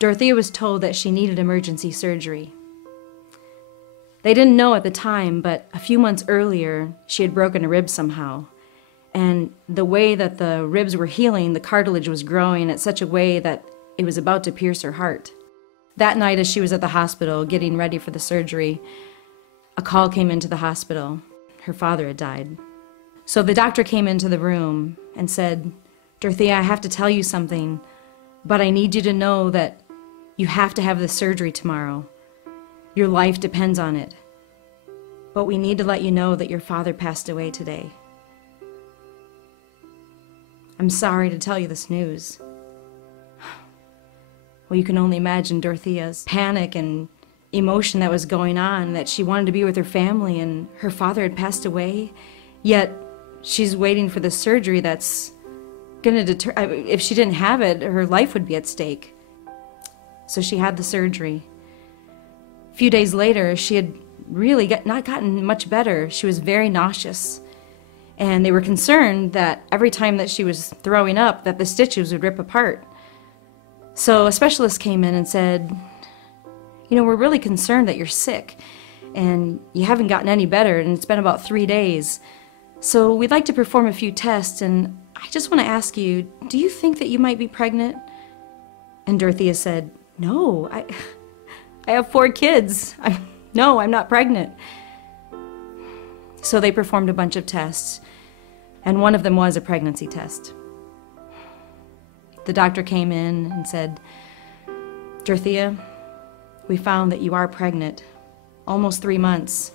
Dorothea was told that she needed emergency surgery. They didn't know at the time, but a few months earlier, she had broken a rib somehow. And the way that the ribs were healing, the cartilage was growing at such a way that it was about to pierce her heart. That night, as she was at the hospital getting ready for the surgery, a call came into the hospital. Her father had died. So the doctor came into the room and said, "Dorothea, I have to tell you something, but I need you to know that you have to have the surgery tomorrow. Your life depends on it. But we need to let you know that your father passed away today." I'm sorry to tell you this news. Well, you can only imagine Dorothea's panic and emotion that was going on, that she wanted to be with her family and her father had passed away, yet she's waiting for the surgery that's going to deter. If she didn't have it, her life would be at stake. So she had the surgery. A few days later, she had really not gotten much better. She was very nauseous. And they were concerned that every time that she was throwing up, that the stitches would rip apart. So a specialist came in and said, "You know, we're really concerned that you're sick, and you haven't gotten any better, and it's been about 3 days. So we'd like to perform a few tests, and I just want to ask you, do you think that you might be pregnant?" And Dorothea said, "No, I have 4 kids. No, I'm not pregnant." So they performed a bunch of tests, and one of them was a pregnancy test. The doctor came in and said, "Dorothea, we found that you are pregnant, almost 3 months."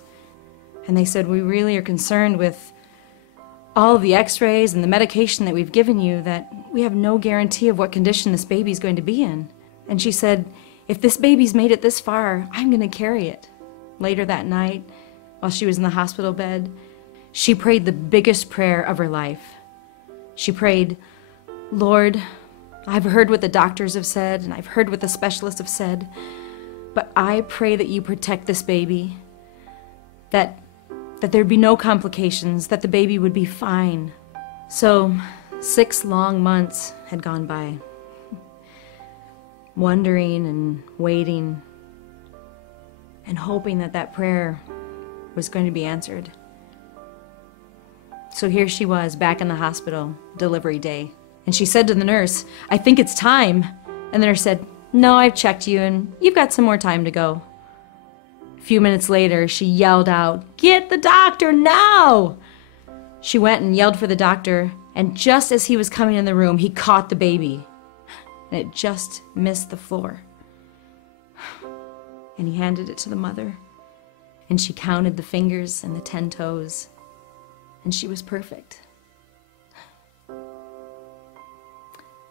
And they said, "We really are concerned with all of the x-rays and the medication that we've given you, that we have no guarantee of what condition this baby's going to be in." And she said, "If this baby's made it this far, I'm going to carry it." Later that night, while she was in the hospital bed, she prayed the biggest prayer of her life. She prayed, "Lord, I've heard what the doctors have said, and I've heard what the specialists have said, but I pray that you protect this baby, that there'd be no complications, that the baby would be fine." So 6 long months had gone by, wondering and waiting and hoping that that prayer was going to be answered. So here she was back in the hospital, delivery day. And she said to the nurse, "I think it's time." And the nurse said, "No, I've checked you and you've got some more time to go." A few minutes later, she yelled out, "Get the doctor now!" She went and yelled for the doctor, and just as he was coming in the room, he caught the baby, and it just missed the floor. And he handed it to the mother, and she counted the fingers and the 10 toes, and she was perfect.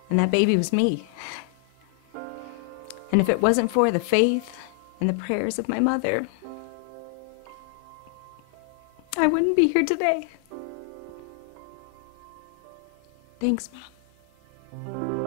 And that baby was me. And if it wasn't for the faith and the prayers of my mother, I wouldn't be here today. Thanks, Mom.